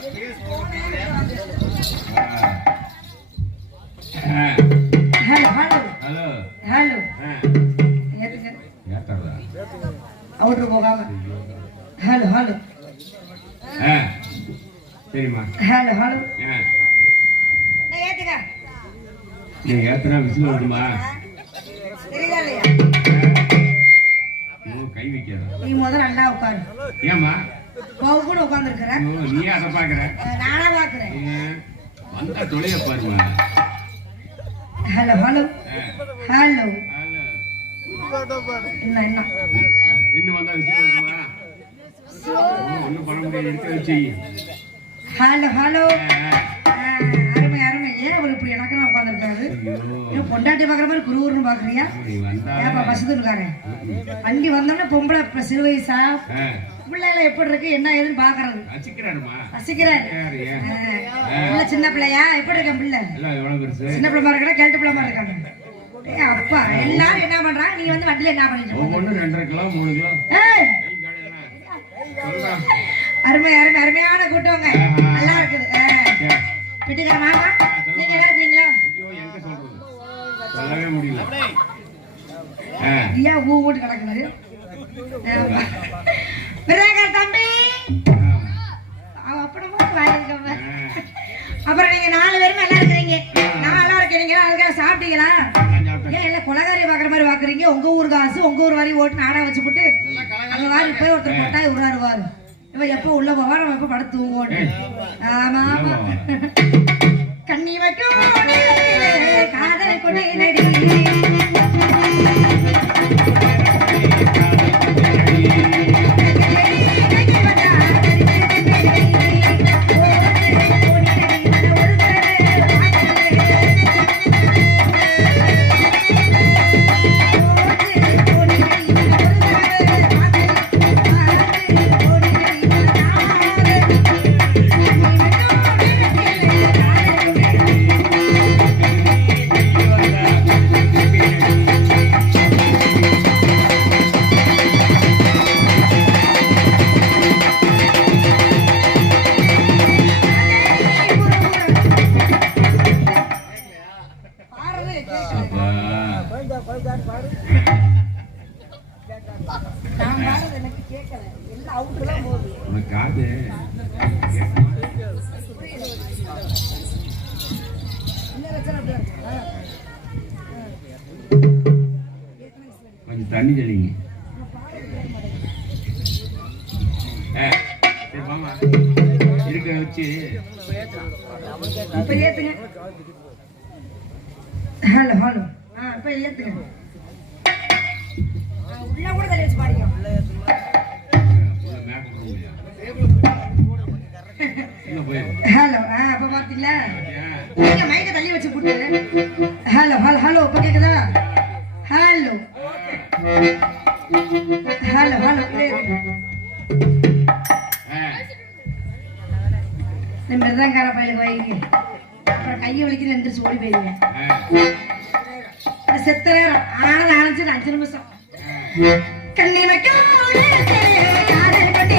Hello hello hello hello அவுட்ரு போகாம hello hello சரிம்மா hello hello ஏத்துக்க நீங்க ஏத்துனா விசில் வருமா தெரியுதா இல்லையா கை வைக்காத நீ முதல்ல நல்லா உட்காரு ஏம்மா கூட உட்கார்ந்துருக்கற நீ அத பாக்குற நானா பாக்குறேன் வந்தா தொலைய பாருமா ஹலோ ஹலோ ஹலோ என்ன என்ன இன்னும் வந்தா விசில் வருமா ஒண்ணும் பண்ண முடியாது இருக்க வச்சு ஹலோ ஹலோ அருமை அருமை ஏன் அவர் இப்படி எனக்கு உட்காந்துருக்காரு பொண்டாட்டி பாக்குற மாதிரி குருவர்னு பாக்குறியா ஏப்பா பசது இருக்காரு வண்டி வந்தோம்னா பொம்பளை சிறு வயசா பிள்ளைல எப்படி இருக்கு என்ன ஏதுன்னு பாக்குறது ரசிக்கிறாரு சின்ன பிள்ளையா எப்படி இருக்கேன் பிள்ளை சின்ன பிள்ளை மாதிரி இருக்கா கேட்டு பிள்ளை மாதிரி இருக்காங்க அப்பா எல்லாரும் என்ன பண்றாங்க நீ வந்து வண்டியில என்ன பண்ணிட்டு 2.5 கிலோ 3 கிலோ அருமை அருமை அருமையான கூட்டவங்க நல்லா இருக்குது வீட்டுக்கார மாமா நீங்க எல்லாம் இருக்கீங்களா சொல்லவே முடியல ஐயா ஊ ஓட்டு கிடக்குது தம்பி அப்படிமா வாயிருக்கவ அப்புறம் நீங்க 4 பேரும் நல்லா இருக்கிறீங்க நான் நல்லா இருக்கிறீங்க அதுக்காக சாப்பிட்டீங்களா ஏன் எல்லாம் கொலகாரிய பாக்குற மாதிரி பாக்குறீங்க உங்க ஊர் காசு உங்க ஊர் வாரி ஓட்டு நாடா வச்சு போட்டு அங்க வாரி போய் ஒருத்தர் கொட்டாய் விடுறாரு இவன் எப்ப உள்ள போவா நம்ம எப்ப படுத்து தூங்குவோம் ஆமா ஆமா கண்ணி வைக்கும் காதலை கொண்டே நடி கொஞ்சம் தண்ணி தெளிங்க இருக்க வச்சு ஹலோ ஹலோ இப்ப ஏத்துங்க உள்ள கூட தள்ளி வச்சு பாருங்க ஹலோ அப்ப பாத்தீங்களா நீங்க மைக்க தள்ளி வச்சு போட்டு ஹலோ ஹலோ ஹலோ இப்ப கேக்குதா ஹலோ ஹலோ ஹலோ இந்த மிருதங்கார பயிலுக்கு வைங்க அப்புறம் கையை வலிக்கிற எந்திரிச்சு ஓடி போயிருங்க செத்த நேரம் ஆனது ஆரம்பிச்சு 5 நிமிஷம் கண்ணி வைக்கும் காதல் கொண்டே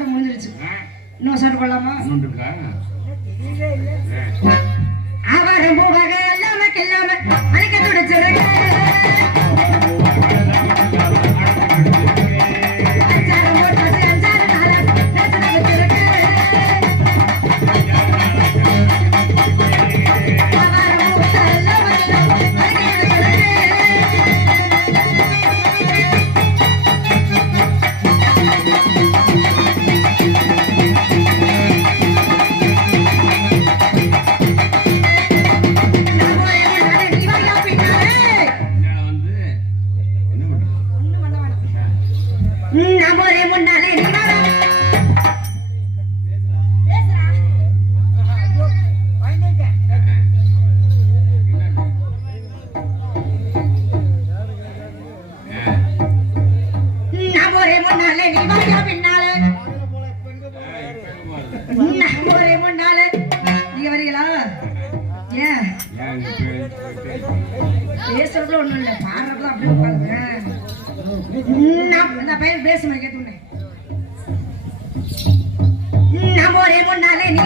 ஆட்டம் முடிஞ்சிருச்சு. ஆ, இன்னும் சாப்பிட்டு கொள்ளாமா? இன்னொன்று இருக்கா? அவரும் பூவக எல்லாம கில்லாம அழைக்க துடிச்சிருக்க அஞ்சாறு மூணு பசு அஞ்சாறு நாலு பேச்சு நடத்திருக்கு. அவரும் பூவக எல்லாம கில்லாம அழைக்க துடிச்சிருக்கு. பேசுறதுல ஒண்ணும் இல்ல, பாடுறதுல அப்படியே உட்காருங்க. இந்த பையன் பேசுமே கேட்டுனே. நம்ம ஒரே முன்னாலே நீ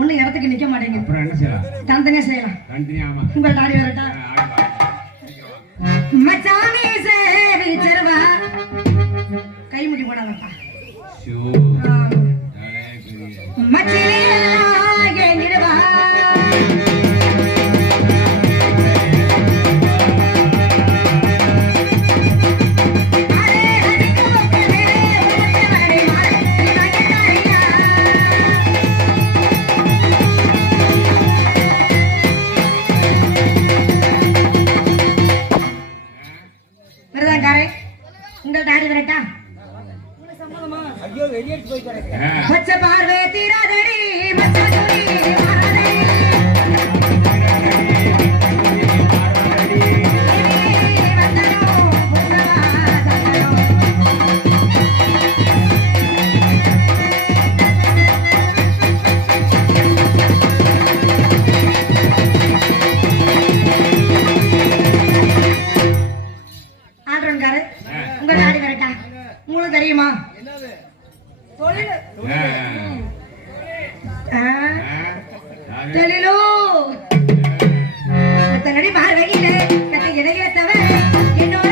ஒண்ணு இடத்துக்கு நிக்க மாட்டேங்குது. அப்புறம் என்ன செய்யலாம்? தனித்தனியா செய்யலாம். தனித்தனியா, ஆமா. உங்கள் தாடி வரட்டா? மச்சானே சேவி செருவா கை முடி போடாதப்பா. மச்சிலே நிறுவா உங்கள் தாடி வரட்டா? பச்சை பார்வை தீராதடி மச்சானே மாறே வந்தனோ முத்தவா சந்தனோ ஆடுறங்காரு. உங்கள் தாடி வரட்டா? உங்களுக்கு தெரியுமா தொழிலோ தன்னடி பார்வையிலே கத்தை இடையத்தவ என்னோட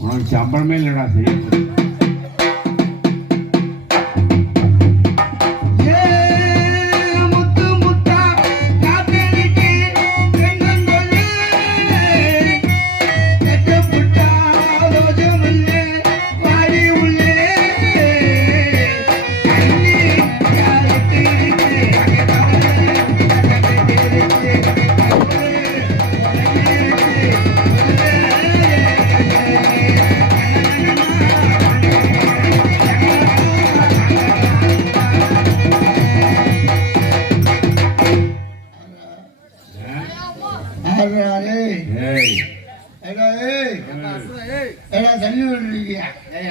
உனக்கு சம்பளமே இல்லடா செய்ய. Thank you. யாரு ஏய் ஏடா தண்ணி விடுறீங்க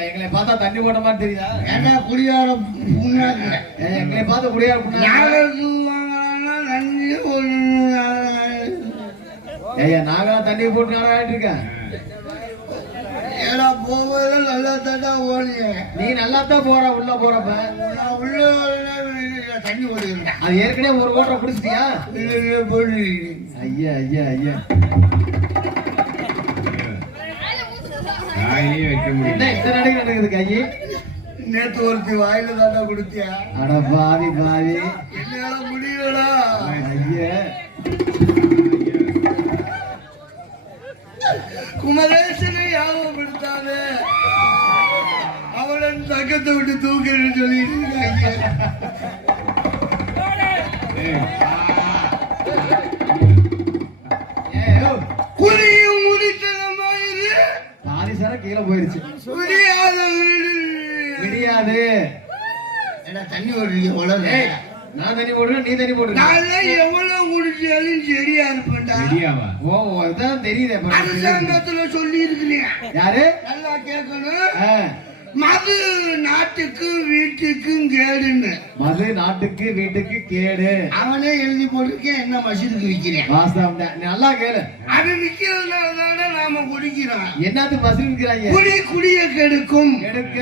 எங்களை பார்த்தா தண்ணி போட்ட மாதிரி தெரியுதா? ஏடா குடியார புண்ணாக்கு எங்களை பார்த்து குடியார நாளைக்கு வாங்கலாம்னா நன்றி ஐயா நாங்களாம் தண்ணி போட்டு நாடகம் ஆயிட்டு இருக்கேன். ஏடா போவதில்ல நல்லா தாண்டா ஓடுங்க நீ நல்லா தான் போற உள்ள போறப்ப நான் உள்ள தண்ணி ஓடுகிறேன் அது ஏற்கனவே ஒரு ஓட்டரை குடிச்சிட்டியா? போடுறீங்க ஐயா ஐயா ஐயா வாயிலே வைக்க என்ன முடியல. இந்த நடிகை நடக்குது கையி? நேத்து ஒருத்தி வாயில தாண்டா குடுத்தியா அட பாவி பாவி என்னால முடியலடா ஐயா குமரேசனை ஞாபகப்படுத்தாத அவளன் தக்கத்தை விட்டு தூக்கன்னு சொல்லிட்டு இருக்காங்க ஏய், குடியும் முடித்தனமா இது பாதி சார கீழே போயிருச்சு. முடியாத விடியாது. ஏடா தண்ணி ஓடுறீங்க உலக நான் தண்ணி போடுறேன் நீ தண்ணி போடுற. நான் எவ்வளவு குடிச்சாலும் சரியா இருப்பேன்டா ரெடியாவா? ஓ இதான் தெரியுது. அரசாங்கத்துல சொல்லி இருக்கிறீங்க யாரு? நல்லா கேட்கணும் ஆ, மது நாட்டுக்கும் வீட்டுக்கும் கேடுன்னு மது நாட்டுக்கு வீட்டுக்கு கேடு. அவனே எழுதி போட்டிருக்கேன் என்ன மசூதுக்கு விற்கிறேன் வாஸ்தவம் தான். நீ நல்லா கேளு. அவன் விற்கிறதுனால தானே நாம குடிக்கிறோம் என்னத்துக்கு பஸ் இருக்கிறாங்க? குடிய கெடுக்கும் எடுக்க.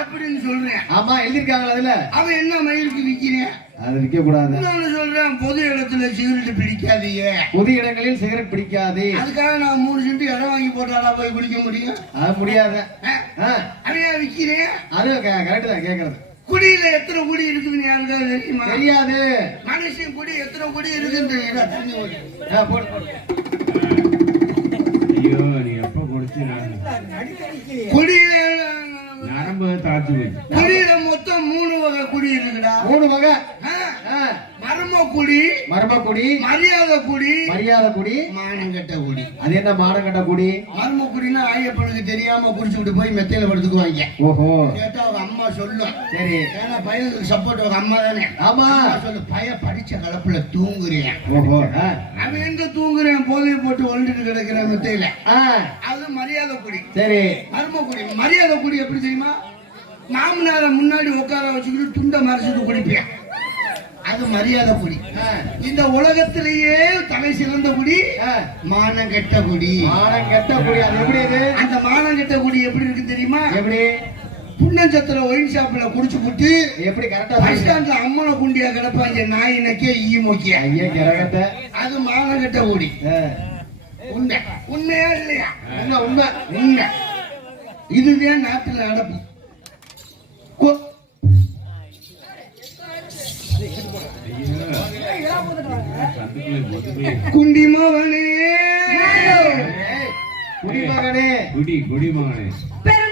அப்படின்னு சொல்றேன் ஆமா எழுதிருக்காங்களா அதுல? அவன் என்ன மயிலுக்கு விற்கிறேன் அது விற்க கூடாது. இன்னொன்னு சொல்றேன் பொது இடத்துல சிகரெட் பிடிக்காதீங்க பொது இடங்களில் சிகரெட் பிடிக்காது. அதுக்காக நான் 3 சென்ட் இடம் வாங்கி போட்டாலா போய் குடிக்க முடியும் அது முடியாத. அவன் விற்கிறேன் அது கரெக்ட் தான் கேட்கறது. குடியில எத்தனை குடி இருக்குதுன்னு யாருக்காவது தெரியுமா தெரியாது. மனுஷன் குடி எத்தனை குடி இருக்குன்னு தெரியல தண்ணி ஓடி போடு போடு. ஐயோ நீ எப்ப குடிச்சு குடியில நரம்பு தாச்சு போச்சு. குடியில மொத்தம் 3 வகை குடி இருக்குடா 3 வகை. மர்ம குடி மர்ம குடி, மரியாதை குடி மரியாதை குடி, மானங்கட்ட குடி அது என்ன மானங்கட்ட குடி? மர்ம குடினா ஐயப்பனுக்கு தெரியாம குடிச்சுட்டு போய் மெத்தையில படுத்துக்குவாங்க. ஓஹோ கேட்டா அவங்க அம்மா சொல்லும். சரி. ஏன்னா பையனுக்கு சப்போர்ட் அவங்க அம்மா தானே. ஆமா. அம்மா சொல்லு பையன் படிச்ச கலப்புல தூங்குறேன். ஓஹோ அவன் எங்க தூங்குறேன் போதையை போட்டு ஒழுந்துட்டு கிடக்குற மெத்தையில. அது மரியாதை குடி. சரி. மர்ம குடி மரியாதை குடி எப்படி தெரியுமா? மாமனார முன்னாடி உட்கார வச்சுக்கிட்டு துண்டை மறைச்சிட்டு குடிப்பேன். அது மரியாதை குடி. இந்த உலகத்திலேயே தலை சிறந்த குடி மானம் கெட்ட குடி. மானம் கெட்ட குடி. அது எப்படி இது? அந்த மானம் கெட்ட குடி எப்படி இருக்கு தெரியுமா? எப்படி? புண்ணஞ்சத்திர ஒயின் ஷாப்ல குடிச்சு புட்டு எப்படி கரெக்டா பஸ் ஸ்டாண்ட்ல அம்மனை குண்டியா கிடப்பாங்க நாயினக்கே ஈ மொக்கிய. ஐயா கிரகத்தை. அது மானம் கெட்ட குடி. உண்மை உண்மையா இல்லையா? உண்மை உண்மை உண்மை. இதுதான் நாட்டுல நடப்பு. குண்டிமவனே குடி மகனே. குடி குடி மகனே. பெரும்